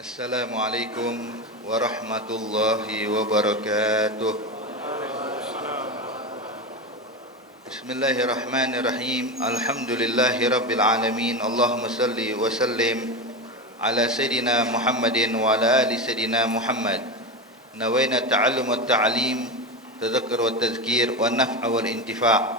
Assalamualaikum warahmatullahi wabarakatuh. Bismillahirrahmanirrahim. Alhamdulillahi rabbil alamin. Allahumma salli wa sallim ala sayyidina Muhammadin wa ala ali sayyidina Muhammad. Nawaina ta'allum wa ta'lim, tadhakkur wa tadhkir, wa naf'a wal intifa',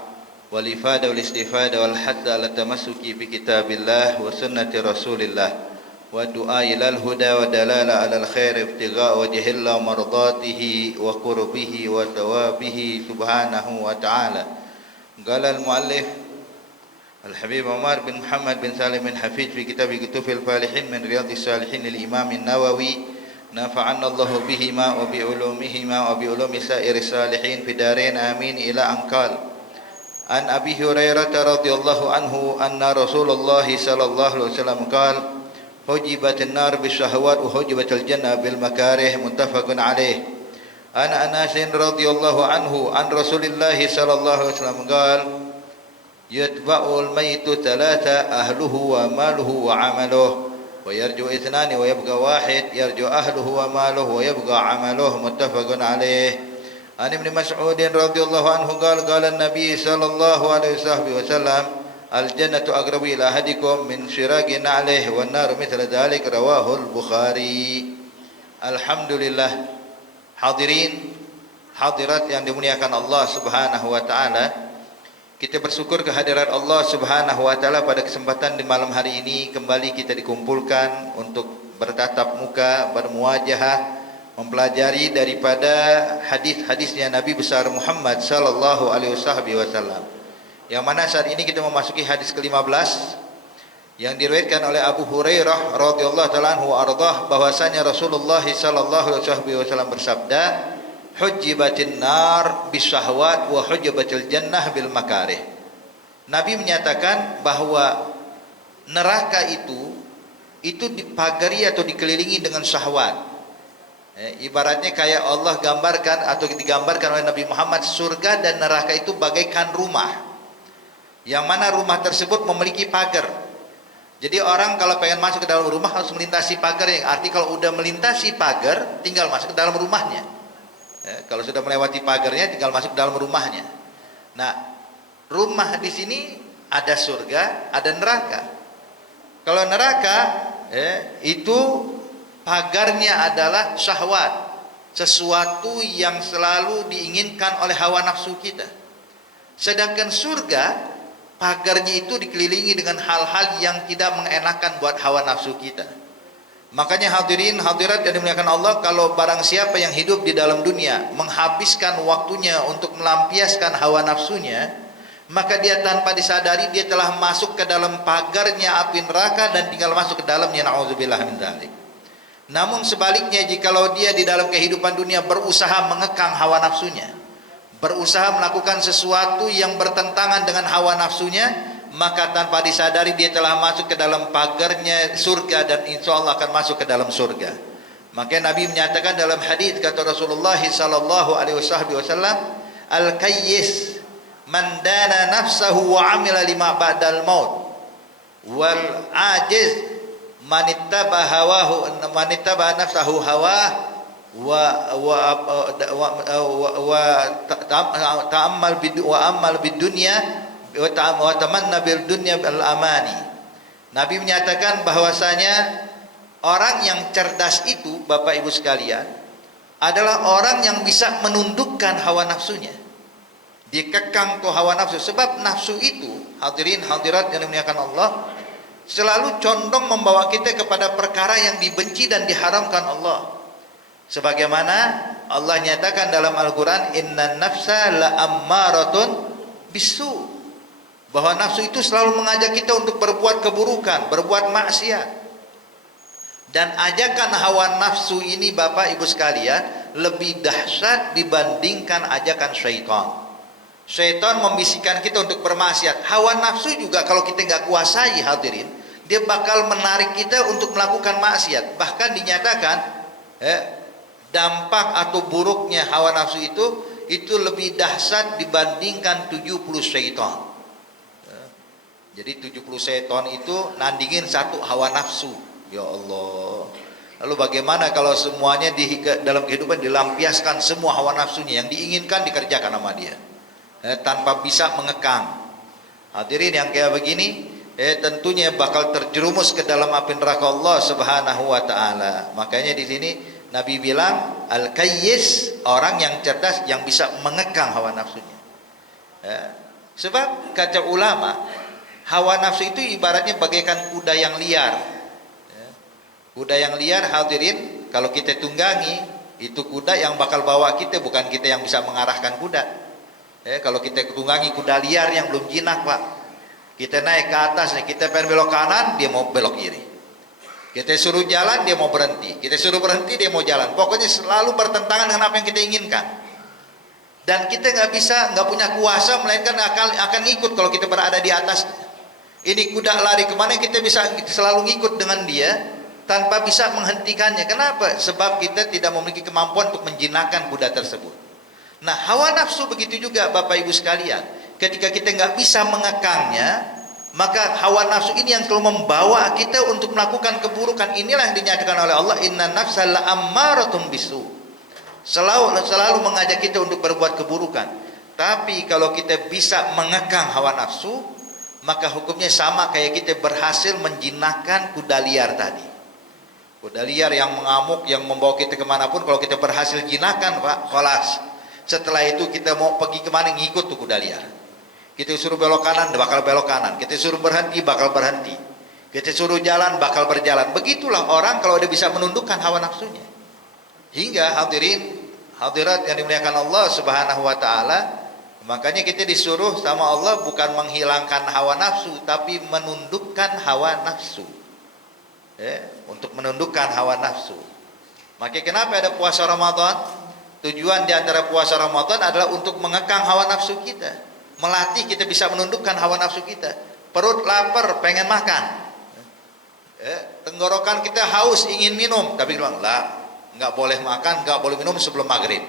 wal ifada wal istifada wal hatta ala tamassuki bi kitabillah wa sunnati rasulillah, wa du'a ilal huda wa dalala alal khair ibtigha wajhillah mardatihi wa qurbihi wa tawabihi subhanahu wa ta'ala. Qala al-muallif al-habib Umar bin Muhammad bin Salim bin Hafiz fi kitab Kutufil Falihin min Riyadhis Salihin lil-Imam an-Nawawi, nafa'anna Allahu bihima wa bi ulumihima wa bi ulumi sa'iris salihin fi darain amin ila anqal. An Abi Hurairah radhiyallahu anhu anna Rasulullah sallallahu alaihi wasallam qala hujibatin nar bisyahawat wa hujibatil jannah bil makarih, muttafaqun alaih. An Anas radhiyallahu anhu an Rasulillah sallallahu alaihi wasallam qala yatba'ul maytu thalatha ahluhu wa maluhu wa amaluhu wa yarju ithnani wa yabqa wahid yarju ahluhu wa maluhu wa yabqa amaluhu, muttafaqun alaih. An Ibn Mas'ud radhiyallahu anhu qala qala an-nabi sallallahu alaihi wasallam al-jannatu aqrabu ila ahadikum min syiraqi na'lihi wan naru mithla dzalik, rawahul Bukhari. Alhamdulillah, hadirin hadirat yang dimuliakan Allah Subhanahu wa taala, kita bersyukur kehadiran Allah Subhanahu wa taala pada kesempatan di malam hari ini kembali kita dikumpulkan untuk bertatap muka, bermuajahah, mempelajari daripada hadis-hadisnya Nabi besar Muhammad sallallahu alaihi wasallam. Yang mana saat ini kita memasuki hadis ke-15 yang diriwayatkan oleh Abu Hurairah radhiyallahu ta'ala anhu ardhah, bahwasanya Rasulullah sallallahu alaihi wasallam bersabda, hujibatin nar bisyahwat wa hujibatil jannah bil makarih. Nabi menyatakan bahwa neraka itu dipagari atau dikelilingi dengan syahwat. Ibaratnya kayak Allah gambarkan atau digambarkan oleh Nabi Muhammad, surga dan neraka itu bagaikan rumah, yang mana rumah tersebut memiliki pagar. Jadi orang kalau pengen masuk ke dalam rumah harus melintasi pagar, yang arti kalau udah melintasi pagar tinggal masuk ke dalam rumahnya. Kalau sudah melewati pagarnya tinggal masuk ke dalam rumahnya. Nah, rumah di sini ada surga, ada neraka. Kalau neraka itu pagarnya adalah syahwat, sesuatu yang selalu diinginkan oleh hawa nafsu kita. Sedangkan surga pagarnya itu dikelilingi dengan hal-hal yang tidak mengenakan buat hawa nafsu kita. Makanya hadirin hadirat yang dimuliakan Allah, kalau barang siapa yang hidup di dalam dunia menghabiskan waktunya untuk melampiaskan hawa nafsunya, maka dia tanpa disadari dia telah masuk ke dalam pagarnya api neraka dan tinggal masuk ke dalamnya, na'udzubillah min dzalik. Namun sebaliknya, jikalau dia di dalam kehidupan dunia berusaha mengekang hawa nafsunya, berusaha melakukan sesuatu yang bertentangan dengan hawa nafsunya, maka tanpa disadari dia telah masuk ke dalam pagarnya surga dan insya Allah akan masuk ke dalam surga. Maka Nabi menyatakan dalam hadis, kata Rasulullah sallallahu alaihi wasallam, al-kayyis man dana nafsahu wa amila lima ba'dal maut, wal ajiz man ittaba hawahu man ittaba nafsahu hawah ta'ammal bid dunya wa tamanna bil dunya bil amani. Nabi menyatakan bahwasanya orang yang cerdas itu, Bapak Ibu sekalian, adalah orang yang bisa menundukkan hawa nafsunya. Dikekang tuh hawa nafsu, sebab nafsu itu, hadirin hadirat yang dimuliakan Allah, selalu condong membawa kita kepada perkara yang dibenci dan diharamkan Allah. Sebagaimana Allah nyatakan dalam Al-Quran, inna nafsa la ammaratun bisu, bahwa nafsu itu selalu mengajak kita untuk berbuat keburukan, berbuat maksiat. Dan ajakan hawa nafsu ini, Bapak Ibu sekalian, lebih dahsyat dibandingkan ajakan syaitan. Syaitan membisikkan kita untuk bermaksiat. Hawa nafsu juga kalau kita nggak kuasai, hadirin, dia bakal menarik kita untuk melakukan maksiat. Bahkan dinyatakan dampak atau buruknya hawa nafsu itu lebih dahsyat dibandingkan 70 syaitan. Jadi 70 syaitan itu nandingin satu hawa nafsu. Ya Allah. Lalu bagaimana kalau semuanya dalam kehidupan dilampiaskan semua hawa nafsunya, yang diinginkan dikerjakan sama dia, tanpa bisa mengekang. Hadirin yang kayak begini, tentunya bakal terjerumus ke dalam api neraka Allah Subhanahu wa taala. Makanya di sini Nabi bilang al-kayyis, orang yang cerdas yang bisa mengekang hawa nafsunya. Sebab kata ulama, hawa nafsu itu ibaratnya bagaikan kuda yang liar. Kuda yang liar, hadirin, kalau kita tunggangi, itu kuda yang bakal bawa kita, bukan kita yang bisa mengarahkan kuda. Kalau kita tunggangi kuda liar yang belum jinak, Pak, kita naik ke atas nih, kita pengen belok kanan, dia mau belok kiri. Kita suruh jalan, dia mau berhenti. Kita suruh berhenti, dia mau jalan. Pokoknya selalu bertentangan dengan apa yang kita inginkan. Dan kita nggak punya kuasa, melainkan akan ikut kalau kita berada di atas. Ini kuda lari kemana, kita bisa selalu ngikut dengan dia, tanpa bisa menghentikannya. Kenapa? Sebab kita tidak memiliki kemampuan untuk menjinakkan kuda tersebut. Nah, hawa nafsu begitu juga, Bapak Ibu sekalian. Ketika kita nggak bisa mengekangnya, maka hawa nafsu ini yang selalu membawa kita untuk melakukan keburukan. Inilah yang dinyatakan oleh Allah, inna nafsa la'ammaratun bisu. Selalu mengajak kita untuk berbuat keburukan. Tapi kalau kita bisa mengekang hawa nafsu, maka hukumnya sama kayak kita berhasil menjinakkan kuda liar tadi. Kuda liar yang mengamuk, yang membawa kita kemanapun, kalau kita berhasil jinakan, Pak, kholas. Setelah itu kita mau pergi kemana, ngikut tuh kuda liar. Kita suruh belok kanan, bakal belok kanan. Kita suruh berhenti, bakal berhenti. Kita suruh jalan, bakal berjalan. Begitulah orang kalau dia bisa menundukkan hawa nafsunya. Hingga hadirin, hadirat yang dimuliakan Allah Subhanahu wa taala, makanya kita disuruh sama Allah bukan menghilangkan hawa nafsu, tapi menundukkan hawa nafsu. Untuk menundukkan hawa nafsu. Maka kenapa ada puasa Ramadan? Tujuan diantara puasa Ramadan adalah untuk mengekang hawa nafsu kita, melatih kita bisa menundukkan hawa nafsu kita. Perut lapar, pengen makan, tenggorokan kita haus, ingin minum, tapi bilang lah, nggak boleh makan, nggak boleh minum sebelum maghrib.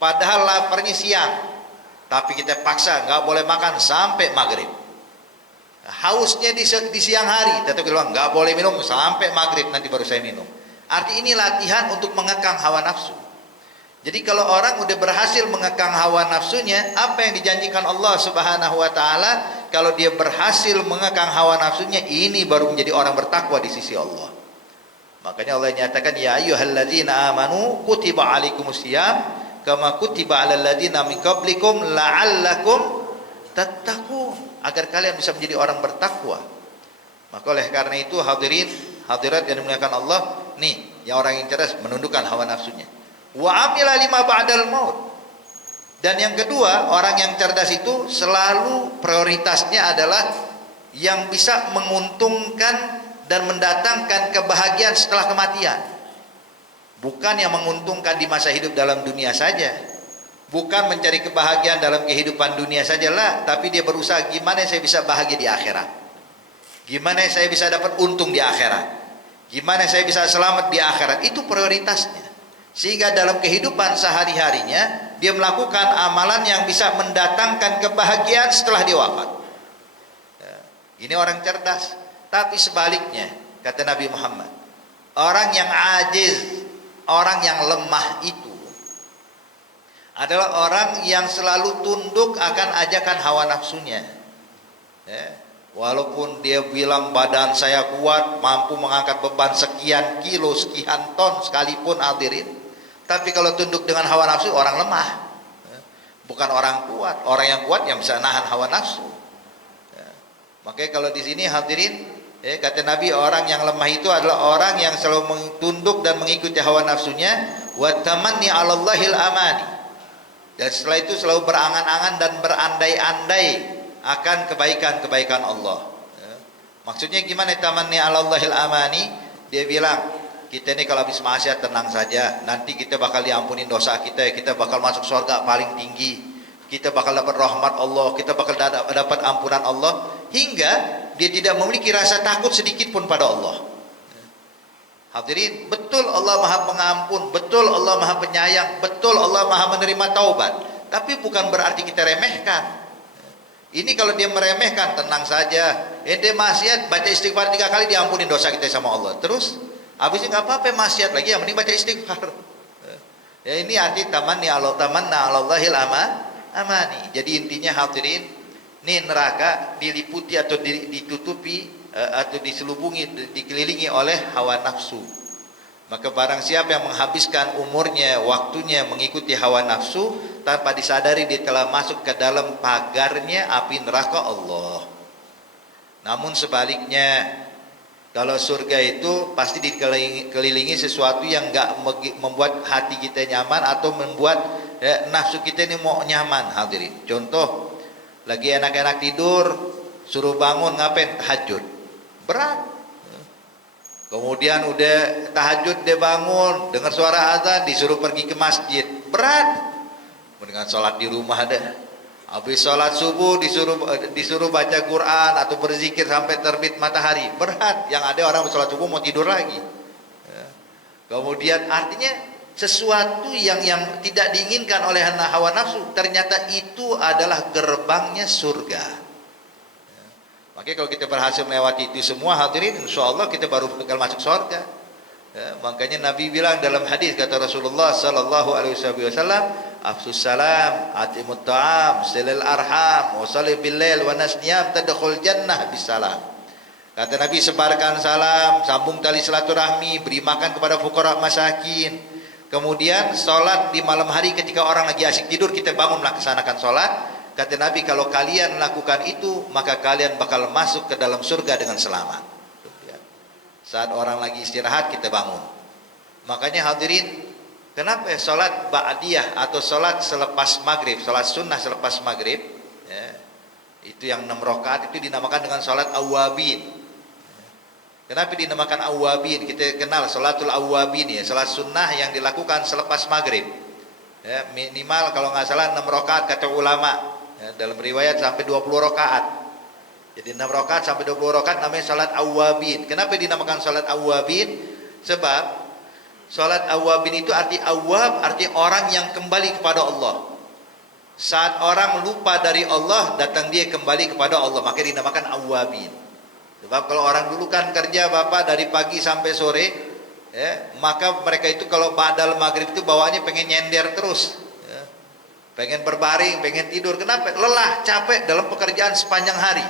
Padahal laparnya siang, tapi kita paksa nggak boleh makan sampai maghrib. Hausnya di siang hari, tetap bilang nggak boleh minum sampai maghrib, nanti baru saya minum. Arti ini latihan untuk mengekang hawa nafsu. Jadi kalau orang udah berhasil mengekang hawa nafsunya, apa yang dijanjikan Allah Subhanahu wa taala, kalau dia berhasil mengekang hawa nafsunya, ini baru menjadi orang bertakwa di sisi Allah. Makanya Allah nyatakan, ya ayyuhalladzina amanu kutiba alaikumusiyam kama kutiba alal ladzina min qablikum la'allakum tattaqun, agar kalian bisa menjadi orang bertakwa. Maka oleh karena itu, hadirin hadirat yang dimuliakan Allah, nih yang orang yang cerdas menundukkan hawa nafsunya. Wa amila lima ba'dal maut. Dan yang kedua, orang yang cerdas itu selalu prioritasnya adalah yang bisa menguntungkan dan mendatangkan kebahagiaan setelah kematian. Bukan yang menguntungkan di masa hidup dalam dunia saja. Bukan mencari kebahagiaan dalam kehidupan dunia sajalah, tapi dia berusaha gimana saya bisa bahagia di akhirat. Gimana saya bisa dapat untung di akhirat. Gimana saya bisa selamat di akhirat. Itu prioritasnya. Sehingga dalam kehidupan sehari-harinya dia melakukan amalan yang bisa mendatangkan kebahagiaan setelah dia wafat. Ini orang cerdas. Tapi sebaliknya, kata Nabi Muhammad, orang yang ajiz, orang yang lemah itu adalah orang yang selalu tunduk akan ajakan hawa nafsunya. Walaupun dia bilang badan saya kuat, mampu mengangkat beban sekian kilo, sekian ton sekalipun, hadirin, tapi kalau tunduk dengan hawa nafsu, orang lemah. Bukan orang kuat. Orang yang kuat yang bisa nahan hawa nafsu. Makanya kalau di sini, hadirin, kata Nabi, orang yang lemah itu adalah orang yang selalu tunduk dan mengikuti hawa nafsunya, wa tamanni 'alallahil amani. Dan setelah itu selalu berangan-angan dan berandai-andai akan kebaikan-kebaikan Allah. Maksudnya gimana tamanni 'alallahil amani? Dia bilang, kita ini kalau habis maksiat tenang saja, nanti kita bakal diampunin dosa kita bakal masuk surga paling tinggi, kita bakal dapat rahmat Allah, kita bakal dapat ampunan Allah, hingga dia tidak memiliki rasa takut sedikit pun pada Allah. Hadirin, betul Allah Maha Pengampun, betul Allah Maha Penyayang, betul Allah Maha menerima taubat, tapi bukan berarti kita remehkan. Ini kalau dia meremehkan, tenang saja, ente maksiat baca istighfar 3 kali diampunin dosa kita sama Allah. Terus Habis itu nggak apa-apa maksiat lagi, yang penting baca istighfar. Ya ini arti tamanna 'alallahil amani. Jadi intinya hadirin, ini neraka diliputi atau ditutupi atau diselubungi, dikelilingi oleh hawa nafsu. Maka barang siapa yang menghabiskan umurnya, waktunya mengikuti hawa nafsu, tanpa disadari dia telah masuk ke dalam pagarnya api neraka Allah. Namun sebaliknya, kalau surga itu pasti dikelilingi sesuatu yang enggak membuat hati kita nyaman atau membuat nafsu kita ini mau nyaman, hadirin. Contoh, lagi enak-enak tidur, suruh bangun ngapain? Tahajud. Berat. Kemudian udah tahajud dia bangun, dengar suara azan, disuruh pergi ke masjid. Berat. Mendingan sholat di rumah deh. Habis sholat subuh disuruh baca Quran atau berzikir sampai terbit matahari. Berat. Yang ada orang sholat subuh mau tidur lagi. Kemudian artinya sesuatu yang tidak diinginkan oleh hawa nafsu, ternyata itu adalah gerbangnya surga. Makanya kalau kita berhasil melewati itu semua, hadirin, insya Allah kita baru bakal masuk surga. Ya, makanya Nabi bilang dalam hadis, kata Rasulullah sallallahu alaihi wasallam, afsus salam, atimut ta'am, silil arham, wa salli bil lail wa nasniyam tadkhul jannah bisalam. Kata Nabi, sebarkan salam, sambung tali silaturahmi, beri makan kepada fuqara masakin. Kemudian salat di malam hari ketika orang lagi asik tidur, kita bangun melaksanakan salat. Kata Nabi, kalau kalian lakukan itu, maka kalian bakal masuk ke dalam surga dengan selamat. Saat orang lagi istirahat, kita bangun. Makanya hadirin, kenapa sholat ba'diyah atau sholat selepas maghrib, sholat sunnah selepas maghrib, ya, itu yang 6 rakaat itu dinamakan dengan sholat awwabin. Kenapa dinamakan awwabin? Kita kenal sholatul awwabin, ya, sholat sunnah yang dilakukan selepas maghrib. Ya, minimal kalau nggak salah 6 rakaat kata ulama. Ya, dalam riwayat sampai 20 rakaat. Jadi 6 rakaat sampai 20 rakaat namanya salat awwabin. Kenapa dinamakan salat awwabin? Sebab salat awwabin itu arti awwab, arti orang yang kembali kepada Allah. Saat orang lupa dari Allah, datang dia kembali kepada Allah, maka dinamakan awwabin. Sebab kalau orang dulu kan kerja Bapak dari pagi sampai sore, ya, maka mereka itu kalau ba'dal maghrib itu bawaannya pengen nyender terus. Pengen berbaring, pengen tidur. Kenapa? Lelah, capek dalam pekerjaan sepanjang hari.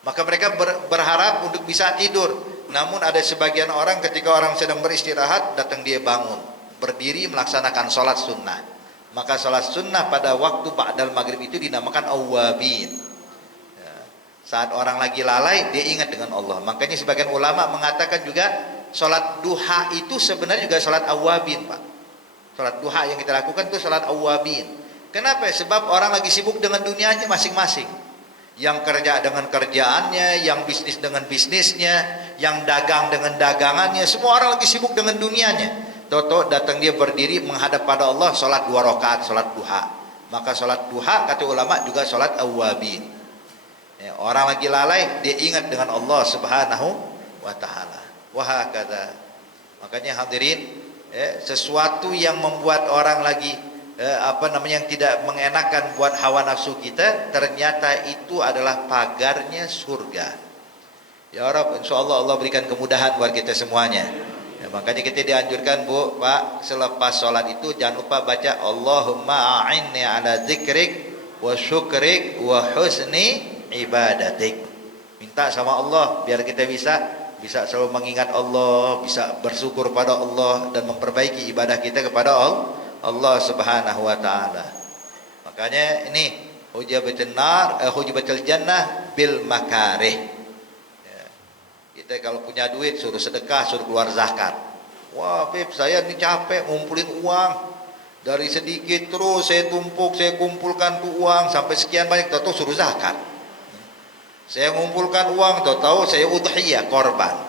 Maka mereka berharap untuk bisa tidur. Namun ada sebagian orang ketika orang sedang beristirahat, datang dia bangun, berdiri melaksanakan sholat sunnah. Maka sholat sunnah pada waktu ba'dal maghrib itu dinamakan awwabin. Saat orang lagi lalai, dia ingat dengan Allah. Makanya sebagian ulama mengatakan juga sholat duha itu sebenarnya juga sholat awwabin, Pak. Salat duha yang kita lakukan itu salat awwabin. Kenapa? Sebab orang lagi sibuk dengan dunianya masing-masing. Yang kerja dengan kerjaannya, yang bisnis dengan bisnisnya, yang dagang dengan dagangannya, semua orang lagi sibuk dengan dunianya. Toto datang dia berdiri menghadap pada Allah, salat 2 rakaat, salat duha. Maka salat duha kata ulama juga salat awwabin. Ya, orang lagi lalai, dia ingat dengan Allah Subhanahu wa taala. Wa hakadha. Makanya hadirin, sesuatu yang membuat orang lagi yang tidak mengenakan buat hawa nafsu kita, ternyata itu adalah pagarnya surga. Ya Rabb, insyaallah Allah berikan kemudahan buat kita semuanya. Ya, makanya kita dianjurkan Bu, Pak, selepas sholat itu jangan lupa baca Allahumma a'inni ala dzikrik wa syukrik wa husni ibadatik. Minta sama Allah biar kita bisa selalu mengingat Allah, bisa bersyukur pada Allah dan memperbaiki ibadah kita kepada Allah Subhanahu wa taala. Makanya ini hujibatul jannah bil makarih. Ya. Kita kalau punya duit suruh sedekah, suruh keluar zakat. Wah, Beb, saya ini capek ngumpulin uang. Dari sedikit terus saya tumpuk, saya kumpulkan tuh uang sampai sekian banyak, tahu suruh zakat. Saya mengumpulkan uang, tahu saya udhiyah, korban.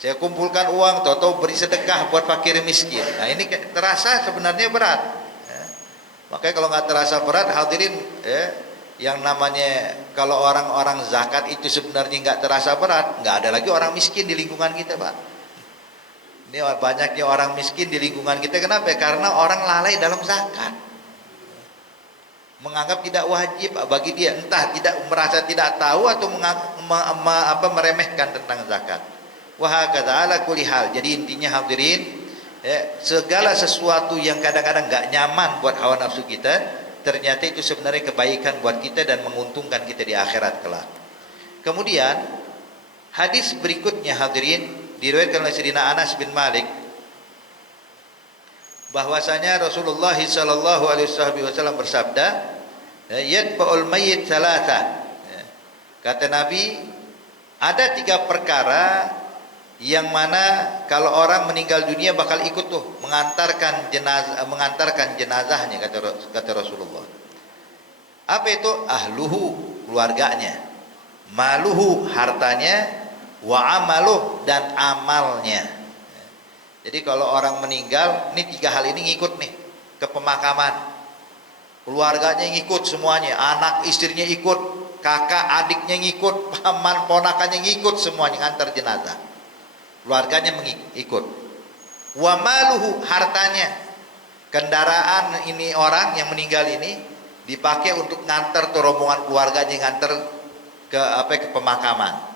Saya kumpulkan uang, tahu beri sedekah buat fakir miskin. Nah ini terasa sebenarnya berat. Ya. Makanya kalau nggak terasa berat, hadirin, yang namanya kalau orang-orang zakat itu sebenarnya nggak terasa berat, nggak ada lagi orang miskin di lingkungan kita, Pak. Ini banyaknya orang miskin di lingkungan kita. Kenapa? Karena orang lalai dalam zakat. Menganggap tidak wajib bagi dia, entah tidak merasa tidak tahu atau meremehkan tentang zakat. Wa hakadha ala kulli hal. Jadi intinya hadirin, segala sesuatu yang kadang-kadang enggak nyaman buat hawa nafsu kita, ternyata itu sebenarnya kebaikan buat kita dan menguntungkan kita di akhirat kelak. Kemudian hadis berikutnya hadirin diriwayatkan oleh Sayyidina Anas bin Malik bahwasanya Rasulullah sallallahu alaihi wasallam bersabda, yatba'ul mayyit thalatha. Kata Nabi, ada 3 perkara yang mana kalau orang meninggal dunia bakal ikut tuh mengantarkan jenazahnya, kata Rasulullah. Apa itu? Ahluhu, keluarganya, maluhu, hartanya, wa amaluh, dan amalnya. Jadi kalau orang meninggal, ini 3 hal ini ngikut nih ke pemakaman. Keluarganya ngikut semuanya, anak istrinya ikut, kakak adiknya ngikut, paman ponakannya ngikut, semuanya ngantar jenazah. Keluarganya mengikut. Wa maluhu, hartanya, kendaraan ini orang yang meninggal ini dipakai untuk ngantar tuh rombongan keluarganya, ngantar ke pemakaman.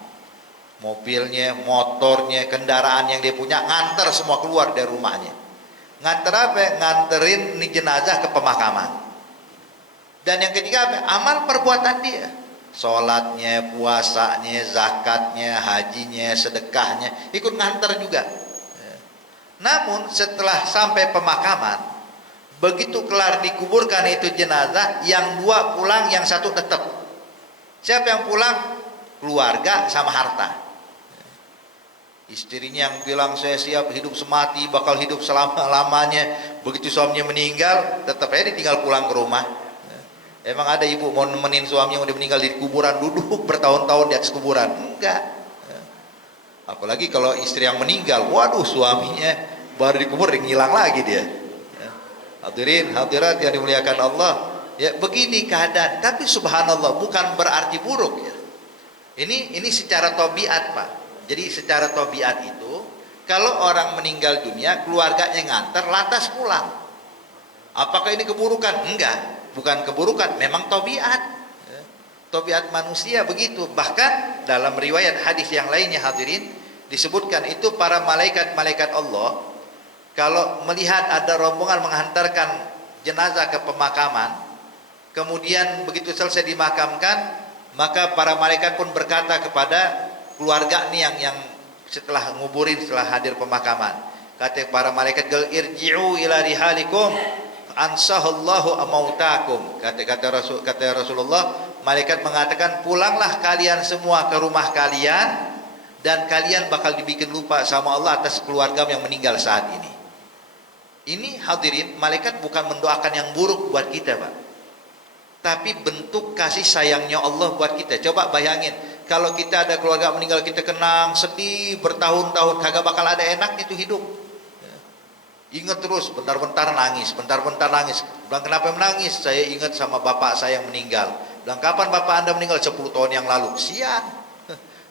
Mobilnya, motornya, kendaraan yang dia punya, ngantar semua keluar dari rumahnya. Ngantar apa? Nganterin nih jenazah ke pemakaman. Dan yang ketiga apa? Amal perbuatan dia. Sholatnya, puasanya, zakatnya, hajinya, sedekahnya, ikut ngantar juga. Namun setelah sampai pemakaman, begitu kelar dikuburkan itu jenazah, yang 2 pulang, yang 1 tetap. Siapa yang pulang? Keluarga sama harta. Istrinya yang bilang saya siap hidup semati, bakal hidup selama-lamanya. Begitu suaminya meninggal, tetap aja ditinggal pulang ke rumah. Emang ada ibu mau nemenin suami yang udah meninggal di kuburan, duduk bertahun-tahun di atas kuburan? Enggak. Apalagi kalau istri yang meninggal, waduh, suaminya baru dikubur ngilang lagi dia. Hadirin hadirat yang dimuliakan Allah, ya begini keadaan. Tapi subhanallah, bukan berarti buruk ya. Ini secara tabiat, Pak. Jadi secara tabiat itu, kalau orang meninggal dunia, keluarganya ngantar, lantas pulang. Apakah ini keburukan? Enggak, bukan keburukan, memang tabiat. Tabiat manusia begitu. Bahkan dalam riwayat hadis yang lainnya hadirin, disebutkan itu para malaikat-malaikat Allah, kalau melihat ada rombongan menghantarkan jenazah ke pemakaman, kemudian begitu selesai dimakamkan, maka para malaikat pun berkata kepada keluarga nih yang setelah nguburin, setelah hadir pemakaman, kata para malaikat, gal irji'u ila rihalikum ansahallahu amautakum. Kata Rasulullah, malaikat mengatakan, pulanglah kalian semua ke rumah kalian, dan kalian bakal dibikin lupa sama Allah atas keluarga yang meninggal saat ini. Ini hadirin, malaikat bukan mendoakan yang buruk buat kita, Pak, tapi bentuk kasih sayangnya Allah buat kita. Coba bayangin, kalau kita ada keluarga meninggal, kita kenang, sedih bertahun-tahun, kagak bakal ada enaknya itu hidup. Ingat terus, bentar-bentar nangis, bentar-bentar nangis. Bilang, kenapa menangis? Saya ingat sama bapak saya yang meninggal. Bilang, kapan bapak Anda meninggal? 10 tahun yang lalu. Kesian,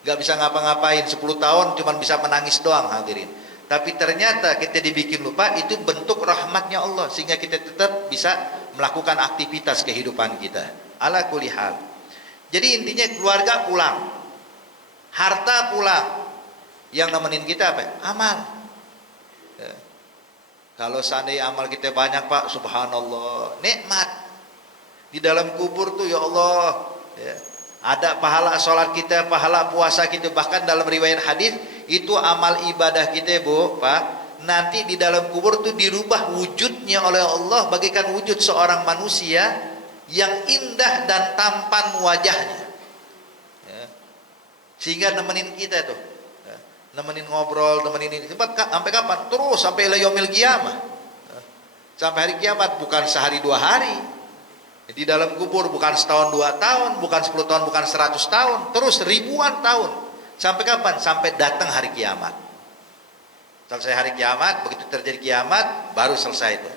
gak bisa ngapa-ngapain 10 tahun, cuman bisa menangis doang hadirin. Tapi ternyata kita dibikin lupa, itu bentuk rahmatnya Allah, sehingga kita tetap bisa melakukan aktivitas kehidupan kita. Ala kulli hal. Jadi intinya keluarga pulang, harta pulang, yang nemenin kita apa? Amal. Kalau seandainya amal kita banyak, Pak, subhanallah, nikmat. Di dalam kubur tuh ya Allah, ya, ada pahala sholat kita, pahala puasa kita. Bahkan dalam riwayat hadis itu amal ibadah kita, Bu, Pak, nanti di dalam kubur tuh dirubah wujudnya oleh Allah bagaikan wujud seorang manusia yang indah dan tampan wajahnya, ya, sehingga nemenin kita tuh, ya, nemenin ngobrol, nemenin ini sampai kapan? Terus sampai yaumil qiyamah, ya, sampai hari kiamat. Bukan sehari 2 hari di dalam kubur, bukan setahun 2 tahun, bukan 10 tahun, bukan 100 tahun, terus ribuan tahun. Sampai kapan? Sampai datang hari kiamat. Selesai hari kiamat, begitu terjadi kiamat, baru selesai itu.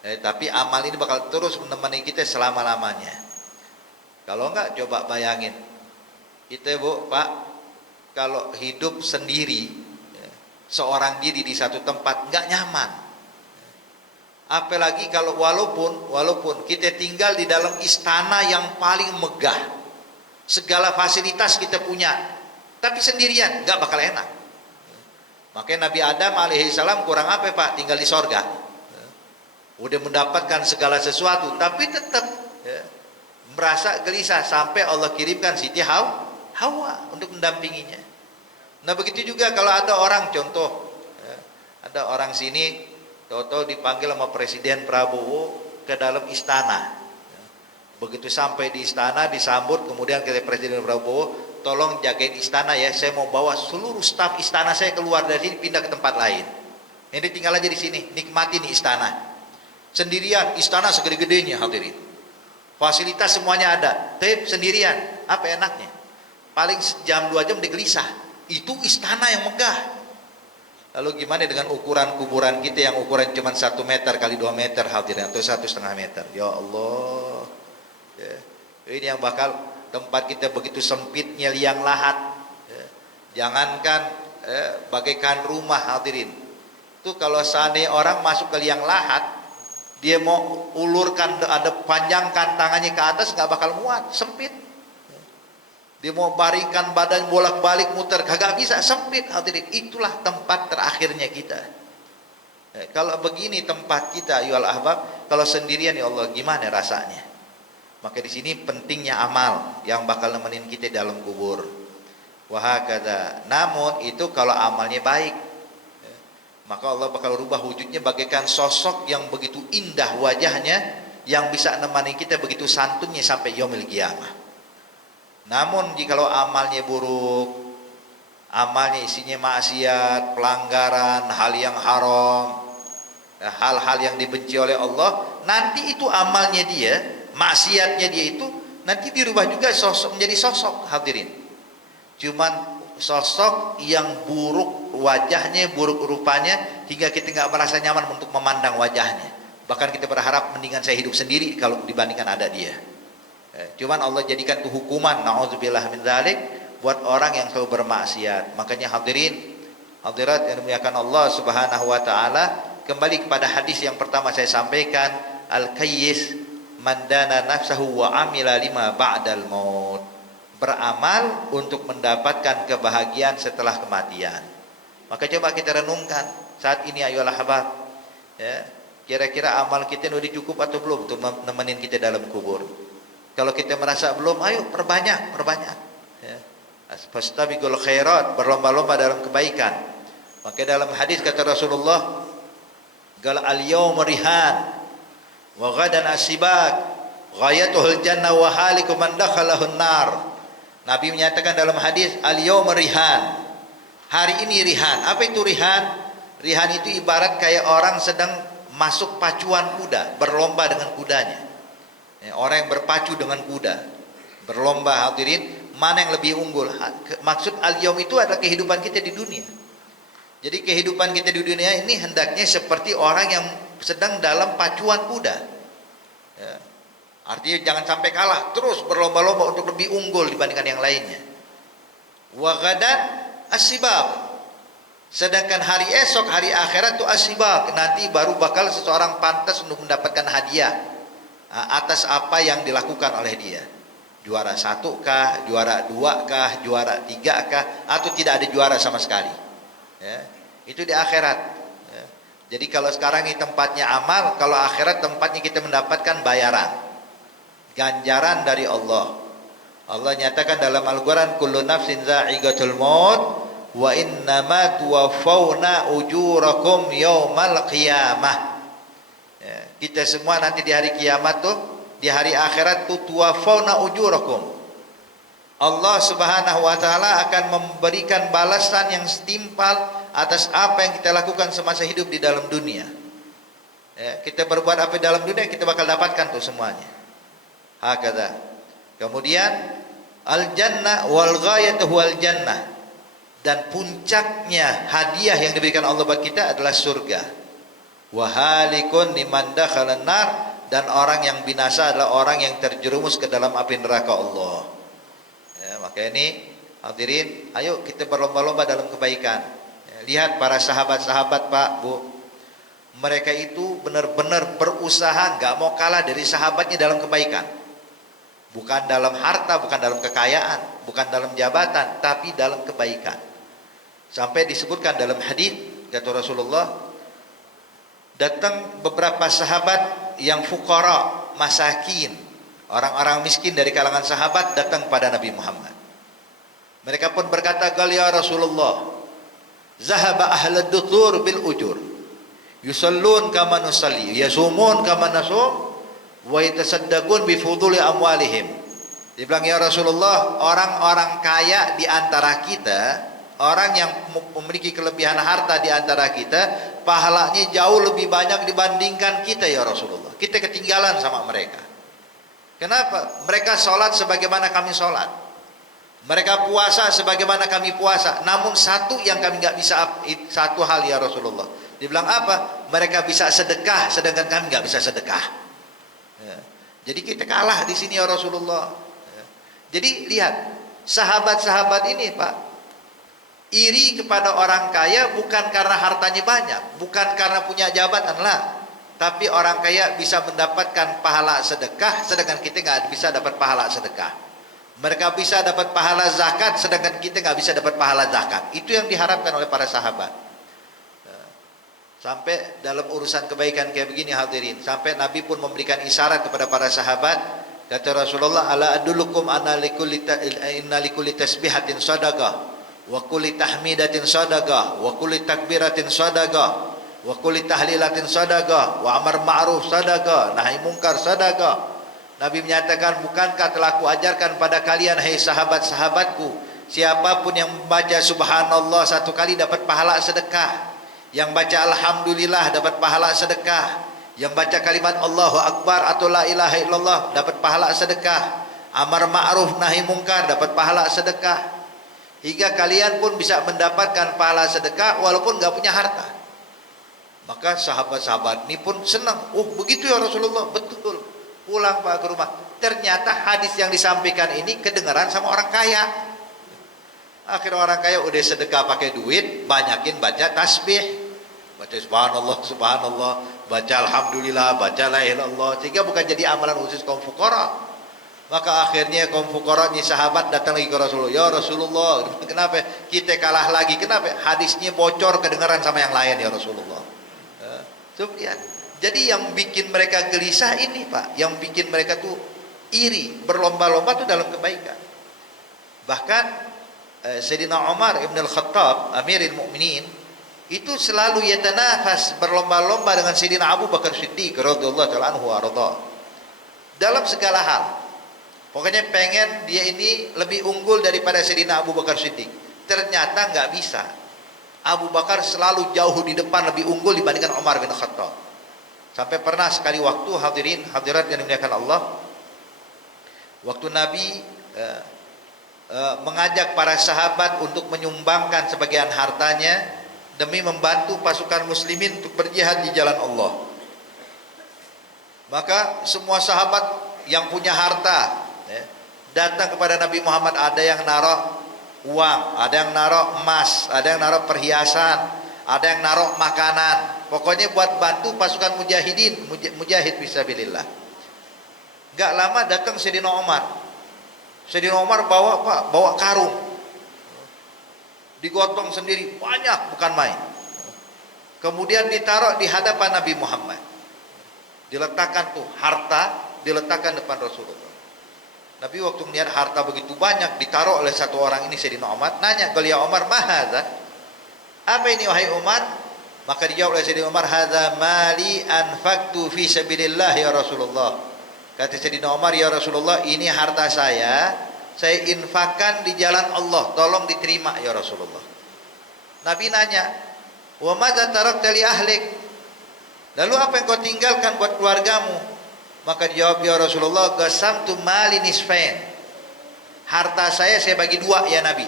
Tapi amal ini bakal terus menemani kita selama-lamanya. Kalau enggak, coba bayangin, kita, Bu, Pak, kalau hidup sendiri, ya, seorang diri di satu tempat, enggak nyaman. Apalagi kalau walaupun kita tinggal di dalam istana yang paling megah, segala fasilitas kita punya, tapi sendirian, enggak bakal enak. Makanya Nabi Adam alaihissalam kurang apa Pak? Tinggal di sorga. Udah mendapatkan segala sesuatu, tapi tetap ya, merasa gelisah sampai Allah kirimkan Siti Hawa untuk mendampinginya. Nah begitu juga kalau ada orang, contoh ya, ada orang sini tahu-tahu dipanggil sama Presiden Prabowo ke dalam istana. Begitu sampai di istana disambut, kemudian kata Presiden Prabowo, tolong jagain istana ya, saya mau bawa seluruh staf istana saya keluar dari sini pindah ke tempat lain. Ini tinggal aja di sini, nikmati nih istana. Sendirian, istana segede-gedenya hadirin. Fasilitas semuanya ada, tapi sendirian, apa enaknya? Paling jam 2 jam udah gelisah. Itu istana yang megah. Lalu gimana dengan ukuran kuburan kita yang ukuran cuma 1 meter kali 2 meter hadirin, atau 1,5 meter? Ya Allah. Ya. Ini yang bakal tempat kita begitu sempitnya liang lahat. Ya. Jangankan bagaikan rumah hadirin. Itu kalau seandainya orang masuk ke liang lahat, dia mau ulurkan, ada panjangkan tangannya ke atas nggak bakal muat, sempit. Dia mau baringkan badan bolak-balik muter, kagak bisa, sempit hadirin. Itulah tempat terakhirnya kita. Kalau begini tempat kita, ayyuhal ahbab, kalau sendirian ya Allah gimana rasanya? Maka di sini pentingnya amal yang bakal nemenin kita dalam kubur. Wahakada. Namun itu kalau amalnya baik, maka Allah bakal rubah wujudnya bagaikan sosok yang begitu indah wajahnya, yang bisa nemani kita begitu santunnya sampai yaumil qiyamah. Namun jikalau amalnya buruk, amalnya isinya maksiat, pelanggaran, hal yang haram, hal-hal yang dibenci oleh Allah, nanti itu amalnya dia, maksiatnya dia itu nanti dirubah juga menjadi sosok hadirin. Cuman sosok yang buruk wajahnya, buruk rupanya, hingga kita nggak merasa nyaman untuk memandang wajahnya. Bahkan kita berharap mendingan saya hidup sendiri kalau dibandingkan ada dia. Cuman Allah jadikan itu hukuman, na'udzubillah min dzalik, buat orang yang selalu bermaksiat. Makanya hadirin, hadirat yang dimuliakan Allah Subhanahu wa taala, kembali kepada hadis yang pertama saya sampaikan, al-kayyis man dana nafsahu wa amila lima ba'dal maut. Beramal untuk mendapatkan kebahagiaan setelah kematian. Maka coba kita renungkan saat ini ayolah ahbab, ya, kira-kira amal kita udah cukup atau belum untuk nemenin kita dalam kubur. Kalau kita merasa belum, ayo perbanyak ya. Fastabiqul khairat, berlomba-lomba dalam kebaikan. Maka dalam hadis kata Rasulullah, gal al-yawm rihan wa ghadan asibak ghayatuhul jannah wa halikum man dakhalahun nar. Nabi menyatakan dalam hadis, al-yawm rihan, hari ini rihan. Apa itu rihan? Rihan itu ibarat kayak orang sedang masuk pacuan kuda, berlomba dengan kudanya. Orang yang berpacu dengan kuda, berlomba hadirin, mana yang lebih unggul. Maksud al-yawm itu adalah kehidupan kita di dunia. Jadi kehidupan kita di dunia ini hendaknya seperti orang yang sedang dalam pacuan kuda, ya. Artinya jangan sampai kalah, terus berlomba-lomba untuk lebih unggul dibandingkan yang lainnya. Wa ghadan asibab, sedangkan hari esok, hari akhirat itu asibab, nanti baru bakal seseorang pantas untuk mendapatkan hadiah atas apa yang dilakukan oleh dia. Juara 1 kah, juara 2 kah, juara 3 kah, atau tidak ada juara sama sekali, ya. Itu di akhirat, ya. Jadi kalau sekarang ini tempatnya amal, kalau akhirat tempatnya kita mendapatkan bayaran, ganjaran dari Allah. Allah nyatakan dalam Al-Quran, kullu nafsin za'iqatul maut wa innama tuwaffawna ujurakum yaumal qiyamah. Ya, kita semua nanti di hari kiamat tuh, di hari akhirat tuh, tuwaffawna ujurakum. Allah Subhanahu wa taala akan memberikan balasan yang setimpal atas apa yang kita lakukan semasa hidup di dalam dunia. Ya, kita berbuat apa di dalam dunia, kita bakal dapatkan tuh semuanya. Hakada. Kemudian al-jannah wal ghayatu wal jannah, dan puncaknya hadiah yang diberikan Allah buat kita adalah surga. Wa halikun liman dakhalan nar, dan orang yang binasa adalah orang yang terjerumus ke dalam api neraka Allah. Ya, maka ini hadirin, ayo kita berlomba-lomba dalam kebaikan. Ya, lihat para sahabat-sahabat Pak, Bu, mereka itu benar-benar berusaha nggak mau kalah dari sahabatnya dalam kebaikan. Bukan dalam harta, bukan dalam kekayaan, bukan dalam jabatan, tapi dalam kebaikan. Sampai disebutkan dalam hadis, kata Rasulullah, datang beberapa sahabat yang fuqara, masakin, orang-orang miskin dari kalangan sahabat datang pada Nabi Muhammad. Mereka pun berkata, "Qal ya Rasulullah, zahaba ahlud duthur bil ujur. Yusallun kama nusalli, yasumun kama nasum, wa yatasaddaqun bi fuduli amwalihim." Dia bilang, "Ya Rasulullah, orang-orang kaya di antara kita, orang yang memiliki kelebihan harta di antara kita, pahalanya jauh lebih banyak dibandingkan kita ya Rasulullah. Kita ketinggalan sama mereka. Kenapa? Mereka sholat sebagaimana kami sholat. Mereka puasa sebagaimana kami puasa. Namun satu yang kami nggak bisa, satu hal ya Rasulullah." Dia bilang apa? Mereka bisa sedekah, sedangkan kami nggak bisa sedekah. Ya. Jadi kita kalah di sini ya Rasulullah. Ya. Jadi lihat, sahabat-sahabat ini Pak, iri kepada orang kaya bukan karena hartanya banyak, bukan karena punya jabatan lah, tapi orang kaya bisa mendapatkan pahala sedekah, sedangkan kita nggak bisa dapat pahala sedekah. Mereka bisa dapat pahala zakat, sedangkan kita nggak bisa dapat pahala zakat. Itu yang diharapkan oleh para sahabat. Sampai dalam urusan kebaikan kayak begini hadirin, sampai Nabi pun memberikan isyarat kepada para sahabat. Kata Rasulullah, "Ala adullukum anna likulli tasbihatin sadaqah, wa kulli tahmidatin sadaqah, wa kulli takbiratin sadaqah, wa kulli tahlilatin sadaqah, wa amar ma'ruf sadaqah, nahi mungkar sadaqah." Nabi menyatakan, "Bukankah telah kuajarkan pada kalian, hai sahabat-sahabatku, siapapun yang membaca subhanallah satu kali dapat pahala sedekah, yang baca alhamdulillah dapat pahala sedekah, yang baca kalimat Allahu Akbar atau la ilaha illallah dapat pahala sedekah, amar ma'ruf nahi mungkar dapat pahala sedekah, hingga kalian pun bisa mendapatkan pahala sedekah walaupun gak punya harta." Maka sahabat-sahabat ini pun senang. "Oh begitu ya Rasulullah." Betul. Pulang Pak ke rumah, ternyata hadis yang disampaikan ini kedengaran sama orang kaya. Akhirnya orang kaya udah sedekah pakai duit, banyakin baca tasbih, baca subhanallah, subhanallah, baca alhamdulillah, baca la ilaha illallah, sehingga bukan jadi amalan khusus kaum fuqara. Maka akhirnya kaum fuqara ni sahabat datang lagi ke Rasulullah, "Ya Rasulullah, kenapa kita kalah lagi? Kenapa? Hadisnya bocor kedengaran sama yang lain ya Rasulullah." Lihat. Jadi yang bikin mereka gelisah ini Pak, yang bikin mereka tuh iri, berlomba-lomba tuh dalam kebaikan. Bahkan Sayyidina Umar Ibn Al-Khattab, Amirul Mukminin, itu selalu yatanafas, berlomba-lomba dengan Sayyidina Abu Bakar Siddiq radhiyallahu ta'ala anhu arda, dalam segala hal. Pokoknya pengen dia ini lebih unggul daripada Sayyidina Abu Bakar Siddiq. Ternyata nggak bisa. Abu Bakar selalu jauh di depan, lebih unggul dibandingkan Umar bin Khattab. Sampai pernah sekali waktu, hadirin hadirat yang dimuliakan Allah, waktu Nabi mengajak para sahabat untuk menyumbangkan sebagian hartanya demi membantu pasukan muslimin untuk berjihad di jalan Allah. Maka semua sahabat yang punya harta datang kepada Nabi Muhammad. Ada yang naruh uang, ada yang naruh emas, ada yang naruh perhiasan, ada yang naruh makanan. Pokoknya buat bantu pasukan mujahidin, mujahid fisabilillah. Gak lama datang Sayyidina Umar. Sayyidina Umar bawa karung, digotong sendiri banyak, bukan main. Kemudian ditaruh di hadapan Nabi Muhammad, diletakkan tuh harta, diletakkan depan Rasulullah. Nabi waktu melihat harta begitu banyak ditaruh oleh satu orang ini, Sayyidina Umar, nanya, "Qal ya Umar, ma hadza?" Apa ini wahai Umar? Maka dijawab oleh Sayyidina Umar, "Hadza mali anfaqtu fi sabilillah ya Rasulullah." Kata Sayyidina Umar, "Ya Rasulullah, ini harta saya infakkan di jalan Allah, tolong diterima ya Rasulullah." Nabi nanya, "Wa madza tarakta li ahlik?" Lalu apa yang kau tinggalkan buat keluargamu? Maka dijawab, "Ya Rasulullah, qasamtu mali nisfain." Harta saya bagi dua ya Nabi.